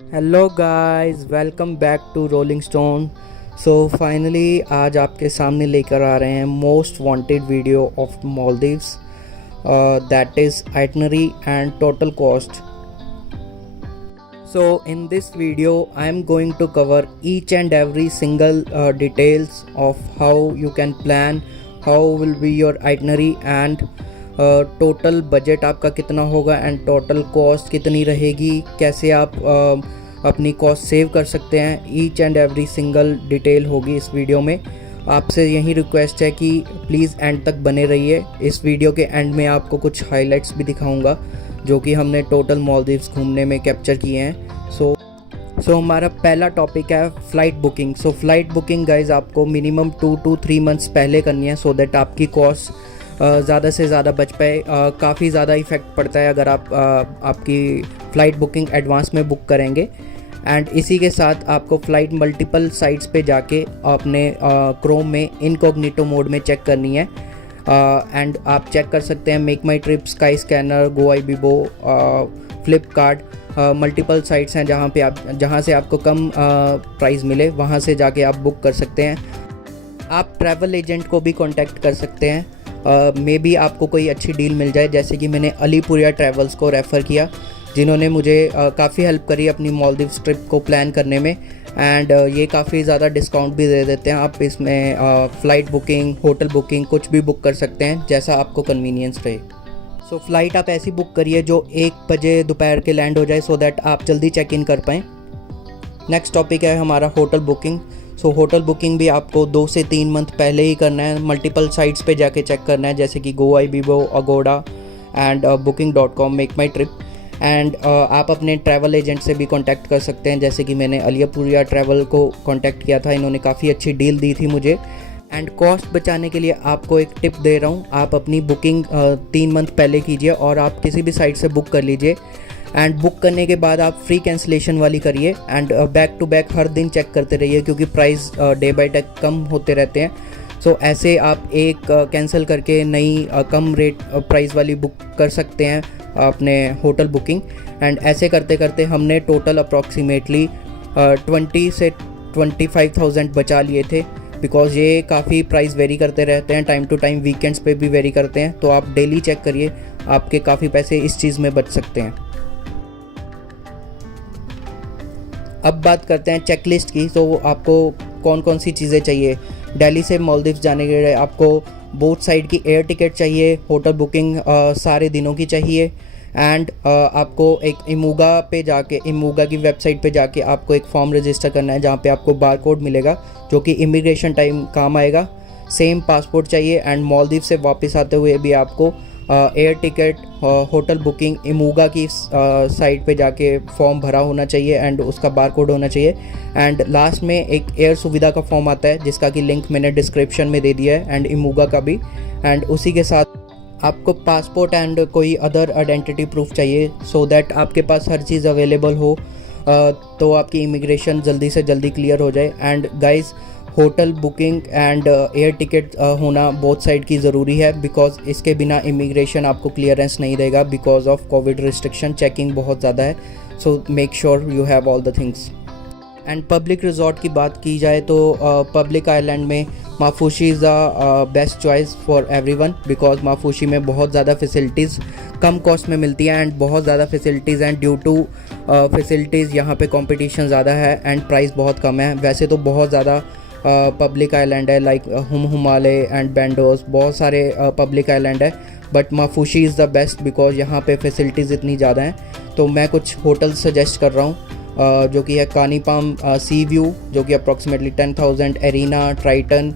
Hello guys, welcome back to Rolling Stone. So finally आज आपके सामने लेकर आ रहे हैं most wanted video of Maldives, that is itinerary and total cost. So in this video I am going to cover each and every single details of how you can plan, how will be your itinerary and total budget आपका कितना होगा and total cost कितनी रहेगी, कैसे आप अपनी cost save कर सकते हैं. Each and every single detail होगी इस वीडियो में. आपसे यही रिक्वेस्ट है कि प्लीज़ एंड तक बने रहिए. इस वीडियो के एंड में आपको कुछ हाइलाइट्स भी दिखाऊंगा जो कि हमने टोटल मालदीव्स घूमने में कैप्चर किए हैं. सो हमारा पहला टॉपिक है फ़्लाइट बुकिंग. सो फ्लाइट बुकिंग गाइज आपको मिनिमम 2 to 3 मंथ्स पहले करनी है, सो दैट आपकी कॉस्ट ज़्यादा से ज़्यादा बच पाए. काफ़ी ज़्यादा इफ़ेक्ट पड़ता है अगर आप आपकी फ़्लाइट बुकिंग एडवांस में बुक करेंगे. एंड इसी के साथ आपको फ़्लाइट मल्टीपल साइट्स पे जाके अपने क्रोम में इनकॉग्निटो मोड में चेक करनी है. एंड आप चेक कर सकते हैं MakeMyTrip, Skyscanner, Goibibo, Flipkart, multiple sites हैं जहाँ से आपको कम प्राइस मिले, वहाँ से जाके आप बुक कर सकते हैं. आप ट्रैवल एजेंट को भी कांटेक्ट कर सकते हैं. मे बी आपको कोई अच्छी डील मिल जाए, जैसे कि मैंने अलीपुरिया ट्रैवल्स को रेफ़र किया जिन्होंने मुझे काफ़ी हेल्प करी अपनी मालदीव्स ट्रिप को प्लान करने में. एंड ये काफ़ी ज़्यादा डिस्काउंट भी दे देते हैं. आप इसमें फ़्लाइट बुकिंग, होटल बुकिंग कुछ भी बुक कर सकते हैं जैसा आपको कन्वीनियंस रहे. सो फ़्लाइट आप ऐसी बुक करिए जो 1 बजे दोपहर के लैंड हो जाए, सो दैट आप जल्दी चेक इन कर पाएँ. नेक्स्ट टॉपिक है हमारा hotel booking. So hotel booking भी आपको 2 से 3 मंथ पहले ही करना है. मल्टीपल साइट्स पे जाके चेक करना है, जैसे कि Goibibo, Agoda and booking.com, MakeMyTrip. And आप अपने ट्रैवल एजेंट से भी कांटेक्ट कर सकते हैं, जैसे कि मैंने अलीपुरिया ट्रैवल को कांटेक्ट किया था. इन्होंने काफ़ी अच्छी डील दी थी मुझे. एंड कॉस्ट बचाने के लिए आपको एक टिप दे रहा हूँ, आप अपनी बुकिंग 3 मंथ पहले कीजिए और आप किसी भी साइट से बुक कर लीजिए. एंड बुक करने के बाद आप फ्री कैंसिलेशन वाली करिए. एंड बैक टू बैक हर दिन चेक करते रहिए, क्योंकि प्राइस डे बाय डे कम होते रहते हैं. सो ऐसे आप एक कैंसिल करके नई कम रेट प्राइस वाली बुक कर सकते हैं अपने होटल बुकिंग. एंड ऐसे करते करते हमने टोटल अप्रॉक्सीमेटली 20 से 25,000 बचा लिए थे, बिकॉज़ ये काफ़ी प्राइस वेरी करते रहते हैं, टाइम टू टाइम वीकेंड्स पे भी वेरी करते हैं. तो आप डेली चेक करिए, आपके काफ़ी पैसे इस चीज़ में बच सकते हैं. अब बात करते हैं चेकलिस्ट की. तो आपको कौन कौन सी चीज़ें चाहिए. दिल्ली से मालदीव्स जाने के लिए आपको बोथ साइड की एयर टिकट चाहिए, होटल बुकिंग सारे दिनों की चाहिए. एंड आपको एक इमूगा की वेबसाइट पे जाके आपको एक फॉर्म रजिस्टर करना है, जहाँ पे आपको बार कोड मिलेगा जो कि इमिग्रेशन टाइम काम आएगा. सेम पासपोर्ट चाहिए. एंड मालदीव से वापस आते हुए भी आपको एयर टिकट, होटल बुकिंग, इमूगा की साइट पे जाके फॉर्म भरा होना चाहिए एंड उसका बार कोड होना चाहिए. एंड लास्ट में एक एयर सुविधा का फॉर्म आता है जिसका कि लिंक मैंने डिस्क्रिप्शन में दे दिया है, एंड इमूगा का भी. एंड उसी के साथ आपको पासपोर्ट एंड कोई अदर आइडेंटिटी प्रूफ चाहिए, सो दैट आपके पास हर चीज़ अवेलेबल हो, तो आपकी इमिग्रेशन जल्दी से जल्दी क्लियर हो जाए. And guys, hotel booking and air ticket होना बोथ साइड की ज़रूरी है, बिकॉज इसके बिना इमिग्रेशन आपको क्लियरेंस नहीं देगा because of Covid restriction. Checking बहुत ज़्यादा है, so make sure you have all the things. And public resort की बात की जाए तो पब्लिक आइलैंड में Maafushi is the best choice for everyone, because Maafushi में बहुत ज़्यादा फैसिलिटीज़ कम कॉस्ट में मिलती हैं एंड बहुत ज़्यादा facilities and due to facilities यहाँ पे कंपटीशन ज़्यादा है एंड प्राइस बहुत कम है. वैसे तो बहुत ज़्यादा पब्लिक आइलैंड है, लाइक हुमाले एंड बेंडोस, बहुत सारे पब्लिक आइलैंड है, but Maafushi is the best because यहाँ पे फैसिलिटीज़ इतनी ज़्यादा हैं. तो मैं कुछ होटल सजेस्ट कर रहा हूँ, जो कि है कानीपाम सी व्यू, जो कि अप्रॉक्सीमेटली 10,000, एरिना, ट्राइटन.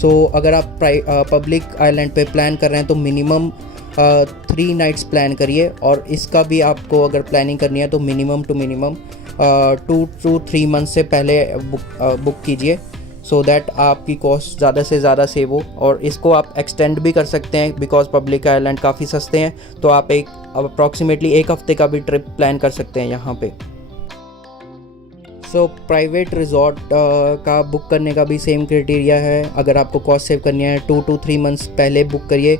सो अगर आप पब्लिक आइलैंड पे प्लान कर रहे हैं तो मिनिमम 3 नाइट्स प्लान करिए. और इसका भी आपको अगर प्लानिंग करनी है तो मिनिमम 2 to 3 मंथ से पहले बुक कीजिए, सो दैट आपकी कॉस्ट ज़्यादा से ज़्यादा सेव हो. और इसको आप एक्सटेंड भी कर सकते हैं बिकॉज पब्लिक आइलैंड काफ़ी सस्ते हैं, तो आप अप्रॉक्सीमेटली 1 हफ्ते का भी ट्रिप प्लान कर सकते हैं यहाँ पे. सो प्राइवेट रिजॉर्ट का बुक करने का भी सेम क्राइटेरिया है. अगर आपको कॉस्ट सेव करनी है 2 to 3 मंथ्स पहले बुक करिए.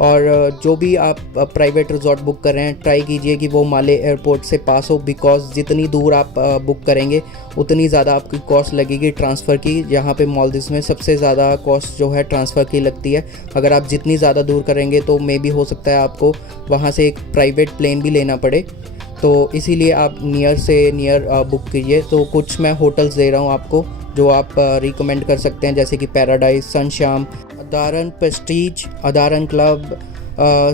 और जो भी आप प्राइवेट रिजॉर्ट बुक कर रहे हैं ट्राई कीजिए कि वो माले एयरपोर्ट से पास हो, बिकॉज़ जितनी दूर आप बुक करेंगे उतनी ज़्यादा आपकी कॉस्ट लगेगी ट्रांसफ़र की। यहाँ पे मालदीव्स में सबसे ज़्यादा कॉस्ट जो है ट्रांसफ़र की लगती है। अगर आप जितनी ज़्यादा दूर करेंगे तो मे बी हो सकता है आपको वहाँ से एक प्राइवेट प्लेन भी लेना पड़े, तो इसीलिए आप नियर से नियर बुक कीजिए। तो कुछ मैं होटल्स दे रहा हूँ आपको जो आप रिकमेंड कर सकते हैं, जैसे कि Paradise, Sun Siyam, Adaaran Prestige, Adaaran Club,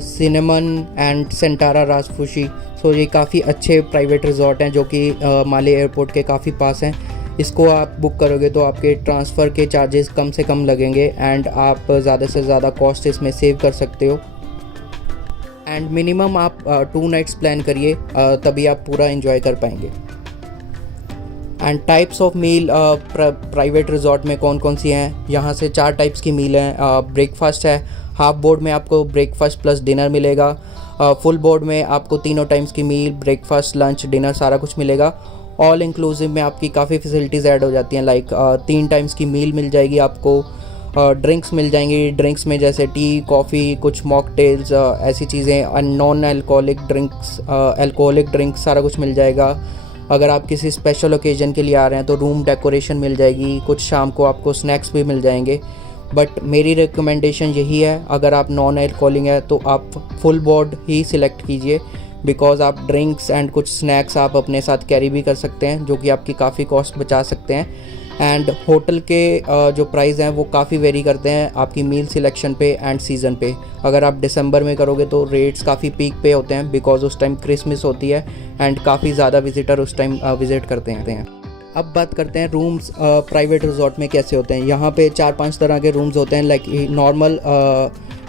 Cinnamon and Centara Rasfushi. So ये काफ़ी अच्छे प्राइवेट रिजॉर्ट हैं जो कि माले एयरपोर्ट के काफ़ी पास हैं। इसको आप बुक करोगे तो आपके ट्रांसफ़र के चार्जेस कम से कम लगेंगे एंड आप ज़्यादा से ज़्यादा कॉस्ट इसमें सेव कर सकते हो। एंड मिनिमम आप 2 नाइट्स प्लान करिए, तभी आप पूरा एंजॉय कर पाएंगे। And types of meal private resort में कौन कौन सी हैं, यहाँ से 4 टाइप्स की मील हैं। ब्रेकफास्ट है, हाफ बोर्ड में आपको ब्रेकफास्ट प्लस डिनर मिलेगा। फुल बोर्ड में आपको तीनों टाइम्स की मील, ब्रेकफास्ट, लंच, डिनर सारा कुछ मिलेगा। ऑल इंक्लूसिव में आपकी काफ़ी फैसिलिटीज़ ऐड हो जाती हैं, लाइक 3 टाइम्स की मील मिल जाएगी आपको, ड्रिंक्स मिल जाएंगी। ड्रिंक्स में जैसे टी, कॉफ़ी, कुछ मॉकटेल्स, ऐसी चीज़ें, non alcoholic drinks, alcoholic drinks सारा कुछ मिल जाएगा। अगर आप किसी स्पेशल ओकेजन के लिए आ रहे हैं तो रूम डेकोरेशन मिल जाएगी, कुछ शाम को आपको स्नैक्स भी मिल जाएंगे। बट मेरी रिकमेंडेशन यही है, अगर आप नॉन अल्कोहलिक है तो आप फुल बोर्ड ही सिलेक्ट कीजिए, बिकॉज़ आप ड्रिंक्स एंड कुछ स्नैक्स आप अपने साथ कैरी भी कर सकते हैं, जो कि आपकी काफ़ी कॉस्ट बचा सकते हैं। एंड होटल के जो प्राइस हैं वो काफ़ी वेरी करते हैं आपकी मील सिलेक्शन पे एंड सीज़न पे। अगर आप दिसंबर में करोगे तो रेट्स काफ़ी पीक पे होते हैं, बिकॉज़ उस टाइम क्रिसमस होती है एंड काफ़ी ज़्यादा विजिटर उस टाइम विज़िट करते हैं। अब बात करते हैं रूम्स प्राइवेट रिजॉर्ट में कैसे होते हैं। यहाँ पे 4-5 तरह के रूम्स होते हैं, लाइक नॉर्मल,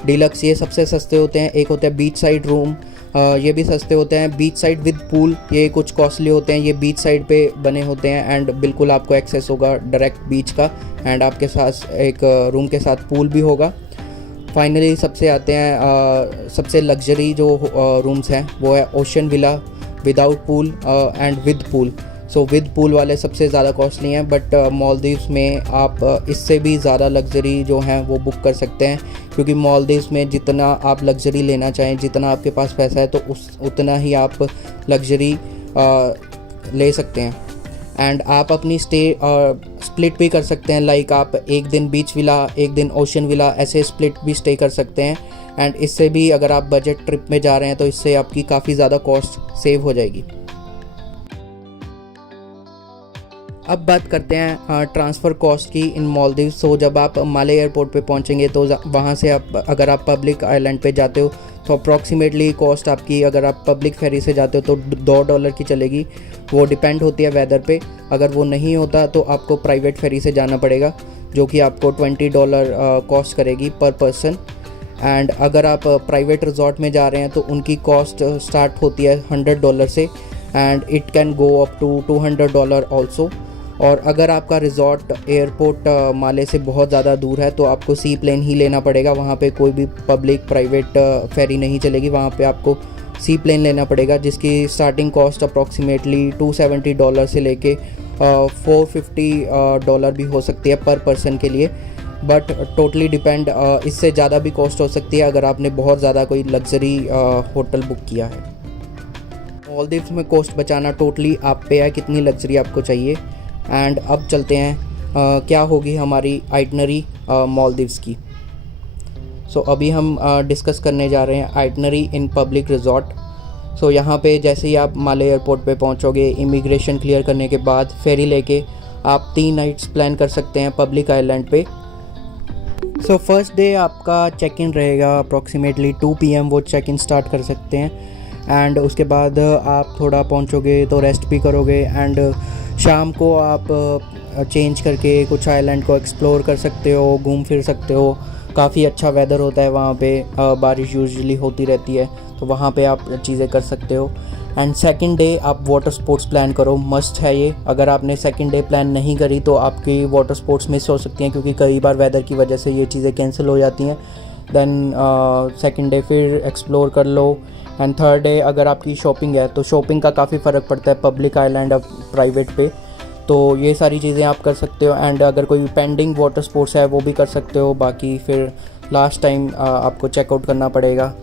डिलक्स, ये सबसे सस्ते होते हैं। एक होता है बीच साइड रूम, ये भी सस्ते होते हैं। बीच साइड विद पूल, ये कुछ कॉस्टली होते हैं। ये बीच साइड पे बने होते हैं एंड बिल्कुल आपको एक्सेस होगा डायरेक्ट बीच का, एंड आपके साथ एक रूम के साथ पूल भी होगा। फाइनली सबसे आते हैं सबसे लग्जरी जो रूम्स हैं, वो है ocean villa without pool and with pool. So with pool वाले सबसे ज़्यादा कॉस्टली हैं, बट मालदीव्स में आप इससे भी ज़्यादा लग्जरी जो हैं वो बुक कर सकते हैं, क्योंकि मालदीव्स में जितना आप लग्जरी लेना चाहें, जितना आपके पास पैसा है तो उतना ही आप लग्जरी ले सकते हैं। एंड आप अपनी स्टे स्प्लिट भी कर सकते हैं, लाइक आप एक दिन बीच विला, एक दिन ओशन विला, ऐसे स्प्लिट भी स्टे कर सकते हैं। एंड इससे भी अगर आप बजट ट्रिप में जा रहे हैं तो इससे आपकी काफ़ी ज़्यादा कॉस्ट सेव हो जाएगी। अब बात करते हैं ट्रांसफ़र कॉस्ट की इन मालदीव। सो जब आप माले एयरपोर्ट पे पहुंचेंगे तो वहां से अगर आप पब्लिक आइलैंड पे जाते हो तो अप्रॉक्सीमेटली कॉस्ट आपकी, अगर आप पब्लिक फेरी से जाते हो तो $2 की चलेगी। वो डिपेंड होती है वेदर पे। अगर वो नहीं होता तो आपको प्राइवेट फेरी से जाना पड़ेगा, जो कि आपको $20 कॉस्ट करेगी पर पर्सन। एंड अगर आप प्राइवेट रिजॉर्ट में जा रहे हैं तो उनकी कॉस्ट स्टार्ट होती है $100 से, and it can go up to $200 also. और अगर आपका रिजॉर्ट एयरपोर्ट माले से बहुत ज़्यादा दूर है तो आपको सी प्लेन ही लेना पड़ेगा। वहाँ पे कोई भी पब्लिक प्राइवेट फेरी नहीं चलेगी, वहाँ पे आपको सी प्लेन लेना पड़ेगा, जिसकी स्टार्टिंग कॉस्ट अप्रॉक्सीमेटली $270 से लेके $450 भी हो सकती है पर पर्सन के लिए। बट टोटली डिपेंड, इससे ज़्यादा भी कॉस्ट हो सकती है अगर आपने बहुत ज़्यादा कोई लग्जरी होटल बुक किया है। मालदीव्स में कॉस्ट बचाना टोटली आप पे है, कितनी लग्जरी आपको चाहिए। एंड अब चलते हैं क्या होगी हमारी आइटनरी मालदीव्स की। सो अभी हम डिस्कस करने जा रहे हैं आइटनरी इन पब्लिक रिजॉर्ट। सो यहाँ पे जैसे ही आप माले एयरपोर्ट पे पहुँचोगे, इमिग्रेशन क्लियर करने के बाद फेरी लेके आप 3 नाइट्स प्लान कर सकते हैं पब्लिक आइलैंड पे। सो फर्स्ट डे आपका चेक इन रहेगा अप्रॉक्सीमेटली 2 PM, वो चेक इन स्टार्ट कर सकते हैं। एंड उसके बाद आप थोड़ा पहुँचोगे तो रेस्ट भी करोगे, एंड शाम को आप चेंज करके कुछ आइलैंड को एक्सप्लोर कर सकते हो, घूम फिर सकते हो। काफ़ी अच्छा वेदर होता है वहाँ पे, बारिश यूजुअली होती रहती है, तो वहाँ पे आप चीज़ें कर सकते हो। एंड सेकंड डे आप वाटर स्पोर्ट्स प्लान करो, मस्ट है ये। अगर आपने सेकंड डे प्लान नहीं करी तो आपकी वाटर स्पोर्ट्स मिस हो सकती हैं, क्योंकि कई बार वेदर की वजह से ये चीज़ें कैंसिल हो जाती हैं। देन सेकंड डे फिर एक्सप्लोर कर लो। एंड थर्ड डे अगर आपकी शॉपिंग है तो शॉपिंग का काफ़ी फ़र्क पड़ता है पब्लिक आइलैंड और प्राइवेट पे, तो ये सारी चीज़ें आप कर सकते हो। एंड अगर कोई पेंडिंग वाटर स्पोर्ट्स है वो भी कर सकते हो। बाकी फिर लास्ट टाइम आपको चेकआउट करना पड़ेगा।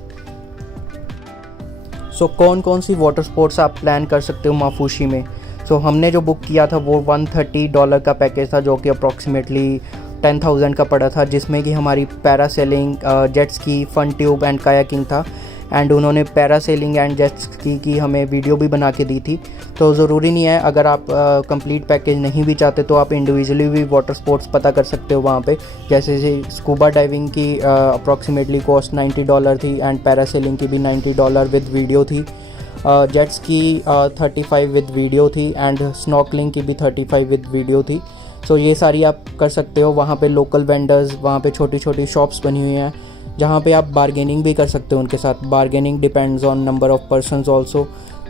सो कौन कौन सी वाटर स्पोर्ट्स आप प्लान कर सकते हो माफूशी में। सो हमने जो बुक किया था वो $130 का पैकेज था, जो कि अप्रॉक्सीमेटली 10,000 का पड़ा था, जिसमें कि हमारी parasailing, jet ski, fun tube and kayaking था। एंड उन्होंने पैरासेलिंग एंड जेट स्की की हमें वीडियो भी बना के दी थी। तो ज़रूरी नहीं है, अगर आप कंप्लीट पैकेज नहीं भी चाहते तो आप इंडिविजुअली भी वाटर स्पोर्ट्स पता कर सकते हो वहाँ पे। जैसे स्कूबा डाइविंग की अप्रॉक्सीमेटली कॉस्ट $90 थी एंड पैरासेलिंग की भी $90 विद वीडियो थी। जेट्स की 35 विद वीडियो थी एंड स्नॉर्कलिंग की भी 35 विद वीडियो थी। सो ये सारी आप कर सकते हो। वहाँ पे लोकल वेंडर्स, वहाँ पे छोटी छोटी शॉप्स बनी हुई हैं जहाँ पे आप बारगेनिंग भी कर सकते हो उनके साथ। Bargaining depends on number of persons also,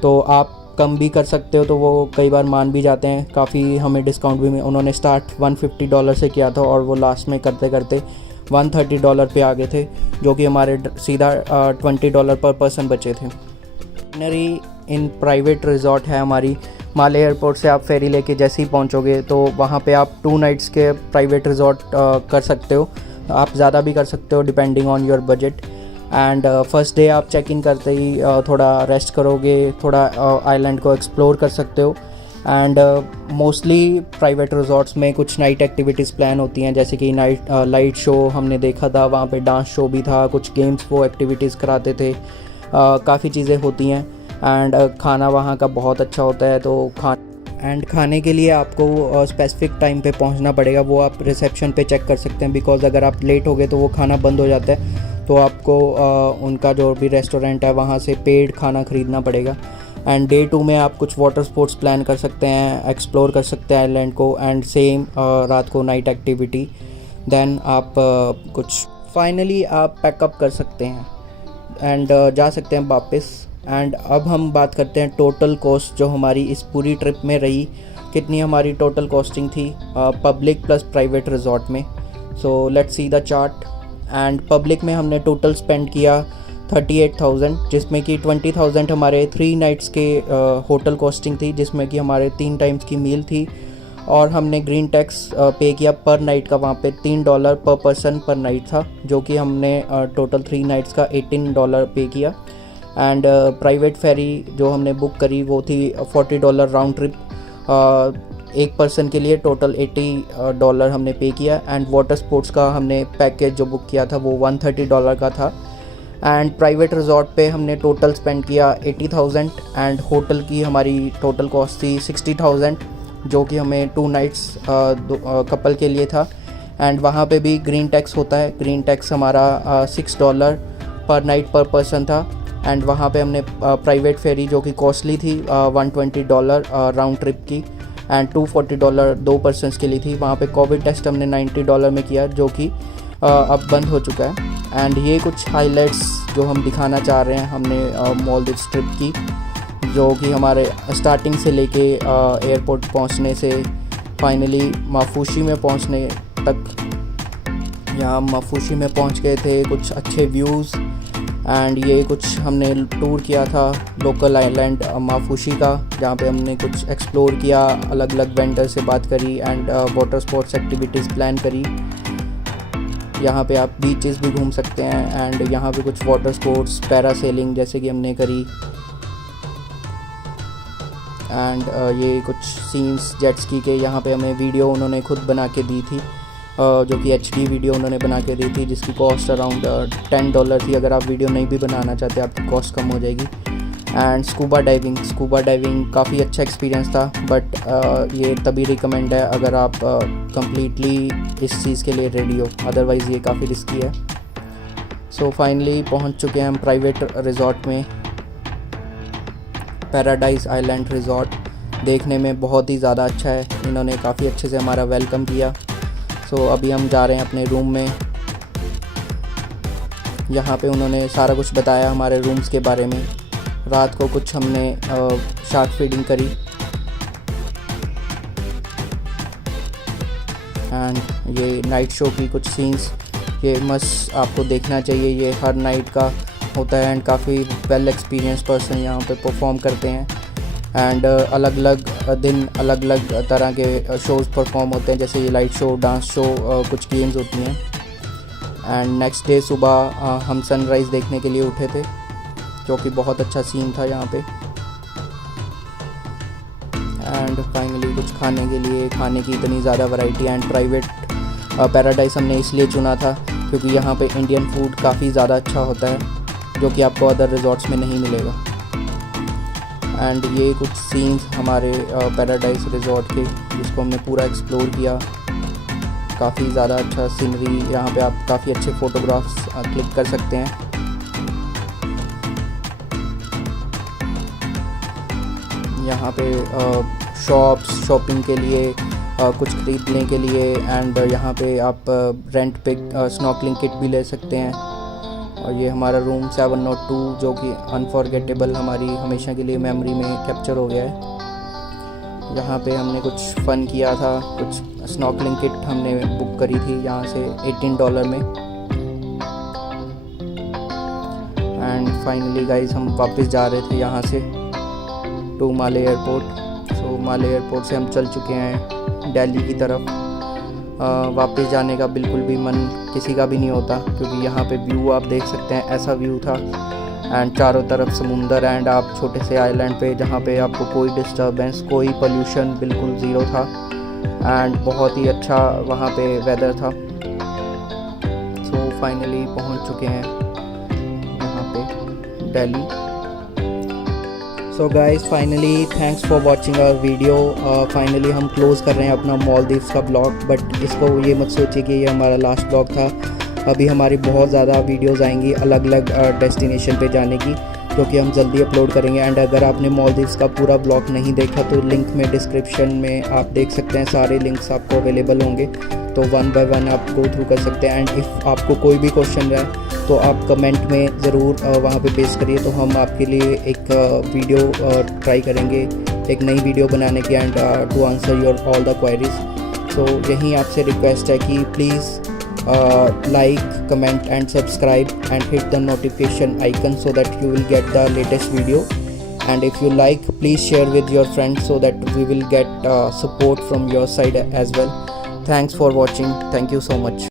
तो आप कम भी कर सकते हो, तो वो कई बार मान भी जाते हैं। काफ़ी हमें डिस्काउंट भी उन्होंने स्टार्ट $150 से किया था और वो लास्ट में करते करते $130 पे आ गए थे, जो कि हमारे सीधा $20 पर पर्सन बचे थे। आइटनरी इन प्राइवेट रिजॉर्ट है हमारी। माले एयरपोर्ट से आप फेरी लेके जैसे ही पहुंचोगे तो वहाँ पे आप 2 नाइट्स के प्राइवेट रिजॉर्ट कर सकते हो। आप ज़्यादा भी कर सकते हो depending on your budget. And first day आप चेक इन करते ही थोड़ा रेस्ट करोगे, थोड़ा आइलैंड को एक्सप्लोर कर सकते हो। एंड मोस्टली प्राइवेट रिजॉर्ट्स में कुछ नाइट एक्टिविटीज़ प्लान होती हैं, जैसे कि लाइट शो हमने देखा था, वहाँ पे डांस शो भी था, कुछ गेम्स वो एक्टिविटीज़ कराते थे, काफ़ी चीज़ें होती हैं। एंड खाना वहाँ का बहुत अच्छा होता है। तो खाने के लिए आपको स्पेसिफिक टाइम पे पहुँचना पड़ेगा, वो आप रिसेप्शन पे चेक कर सकते हैं, बिकॉज़ अगर आप लेट हो गए तो वो खाना बंद हो जाता है। तो आपको उनका जो भी रेस्टोरेंट है वहाँ से पेड खाना ख़रीदना पड़ेगा। एंड डे 2 में आप कुछ वाटर स्पोर्ट्स प्लान कर सकते हैं, एक्सप्लोर कर सकते हैं आइलैंड को, एंड सेम रात को नाइट एक्टिविटी। देन आप कुछ फाइनली आप पैकअप कर सकते हैं एंड जा सकते हैं वापस। एंड अब हम बात करते हैं टोटल कॉस्ट जो हमारी इस पूरी ट्रिप में रही, कितनी हमारी टोटल कॉस्टिंग थी पब्लिक प्लस प्राइवेट रिजॉर्ट में। So let's see the chart. And public में हमने टोटल स्पेंड किया 38,000, जिसमें कि 20,000 हमारे 3 नाइट्स के होटल कॉस्टिंग थी, जिसमें कि हमारे 3 टाइम्स की मील थी। और हमने ग्रीन टैक्स पे किया पर नाइट का, वहाँ पे $3 पर पर्सन पर नाइट था, जो कि हमने टोटल 3 नाइट्स का $18 पे किया। एंड प्राइवेट फेरी जो हमने बुक करी वो थी $40 राउंड ट्रिप, एक पर्सन के लिए टोटल $80 हमने पे किया। एंड वाटर स्पोर्ट्स का हमने पैकेज जो बुक किया था वो $130 का था। एंड प्राइवेट रिजॉर्ट पे हमने टोटल स्पेंड किया 80,000 एंड होटल की हमारी टोटल कॉस्ट थी 60,000, जो कि हमें 2 नाइट्स कपल के लिए था। एंड वहाँ पे भी ग्रीन टैक्स होता है, ग्रीन टैक्स हमारा $6 पर नाइट पर पर्सन था। एंड वहाँ पे हमने प्राइवेट फेरी जो कि कॉस्टली थी $120 राउंड ट्रिप की, एंड $240 2 पर्सनस के लिए थी। वहाँ पे कोविड टेस्ट हमने $90 में किया, जो कि अब बंद हो चुका है। एंड ये कुछ हाइलाइट्स जो हम दिखाना चाह रहे हैं हमने मालदीव्स ट्रिप की, जो कि हमारे स्टार्टिंग से लेके एयरपोर्ट पहुंचने से फाइनली माफूशी में पहुंचने तक। यहाँ माफूशी में पहुंच गए थे, कुछ अच्छे व्यूज़। एंड ये कुछ हमने टूर किया था लोकल आइलैंड माफूशी का, जहाँ पे हमने कुछ एक्सप्लोर किया, अलग अलग वेंडर से बात करी and water sports activities plan करी। यहाँ पे आप बीचेस भी घूम सकते हैं एंड यहाँ पे कुछ वाटर स्पोर्ट्स, पैरासेलिंग जैसे कि हमने करी। एंड ये कुछ सीन्स जेट स्की के, यहाँ पे हमें वीडियो उन्होंने खुद बना के दी थी, जो कि HD वीडियो उन्होंने बना के दी थी, जिसकी कॉस्ट अराउंड $10 थी। अगर आप वीडियो नहीं भी बनाना चाहते आपकी कॉस्ट कम हो जाएगी। एंड स्कूबा डाइविंग काफ़ी अच्छा एक्सपीरियंस था, बट ये तभी रिकमेंड है अगर आप कम्प्लीटली इस चीज़ के लिए रेडी हो, अदरवाइज़ ये काफ़ी रिस्की है। सो फाइनली पहुंच चुके हैं हम प्राइवेट रिजॉर्ट में, पैराडाइज आइलैंड रिजॉर्ट। देखने में बहुत ही ज़्यादा अच्छा है, इन्होंने काफ़ी अच्छे से हमारा वेलकम किया। सो अभी हम जा रहे हैं अपने रूम में। यहाँ पे उन्होंने सारा कुछ बताया हमारे रूम्स के बारे में। रात को कुछ हमने शार्क फीडिंग करी एंड ये नाइट शो की कुछ सीन्स, ये मस्त आपको देखना चाहिए, ये हर नाइट का होता है एंड काफ़ी वेल एक्सपीरियंस पर्सन यहाँ पे परफॉर्म करते हैं। एंड अलग अलग दिन अलग अलग तरह के शोज़ परफॉर्म होते हैं, जैसे ये लाइट शो, डांस शो, कुछ गेम्स होती हैं। एंड नेक्स्ट डे सुबह हम सनराइज़ देखने के लिए उठे थे, जो कि बहुत अच्छा सीन था यहाँ पे। एंड फाइनली कुछ खाने की इतनी ज़्यादा वैरायटी एंड प्राइवेट पैराडाइज हमने इसलिए चुना था क्योंकि यहाँ पे इंडियन फूड काफ़ी ज़्यादा अच्छा होता है, जो कि आपको अदर रिजॉर्ट्स में नहीं मिलेगा। एंड ये कुछ सीन्स हमारे पैराडाइज रिजॉर्ट के, जिसको हमने पूरा एक्सप्लोर किया। काफ़ी ज़्यादा अच्छा सीनरी, यहाँ पे आप काफ़ी अच्छे फ़ोटोग्राफ्स क्लिक कर सकते हैं। यहाँ पे शॉपिंग के लिए, कुछ खरीदने के लिए, एंड यहाँ पे आप रेंट पे स्नॉर्कलिंग किट भी ले सकते हैं। और ये हमारा रूम 702, जो कि अनफॉरगेटेबल हमारी हमेशा के लिए मेमोरी में कैप्चर हो गया है। यहाँ पे हमने कुछ फ़न किया था, कुछ स्नॉर्कलिंग किट हमने बुक करी थी यहाँ से $18 में। एंड फाइनली गाइज हम वापस जा रहे थे यहाँ से to Male airport. So Male airport से हम चल चुके हैं दिल्ली की तरफ। वापस जाने का बिल्कुल भी मन किसी का भी नहीं होता, क्योंकि यहाँ पे व्यू आप देख सकते हैं, ऐसा व्यू था। एंड चारों तरफ समुंदर, एंड आप छोटे से आइलैंड पे जहाँ पे आपको कोई डिस्टर्बेंस, कोई पोल्यूशन बिल्कुल ज़ीरो था। एंड बहुत ही अच्छा वहाँ पे वेदर था। सो फाइनली पहुँच चुके हैं यहाँ पे Delhi. So guys finally thanks for watching our video. Finally हम क्लोज़ कर रहे हैं अपना मालदीव्स का ब्लॉग, बट इसको ये मत सोचिए कि ये हमारा लास्ट ब्लॉग था। अभी हमारी बहुत ज़्यादा वीडियोस आएंगी अलग अलग डेस्टिनेशन पे जाने की, जो कि हम जल्दी अपलोड करेंगे। एंड अगर आपने मालदीव्स का पूरा ब्लॉग नहीं देखा तो लिंक में डिस्क्रिप्शन में आप देख सकते हैं, सारे लिंक्स आपको अवेलेबल होंगे, तो 1 बाय 1 आप गो थ्रू कर सकते हैं। एंड इफ़ आपको कोई भी क्वेश्चन रहे तो आप कमेंट में ज़रूर वहाँ पे पेश करिए, तो हम आपके लिए एक वीडियो ट्राई करेंगे, एक नई वीडियो बनाने की, and to answer your all the queries. So यही आपसे रिक्वेस्ट है कि please like, comment and subscribe and hit the notification icon so that you will get the latest video. And if you like, please share with your friends so that we will get support from your side as well. Thanks for watching. Thank you so much.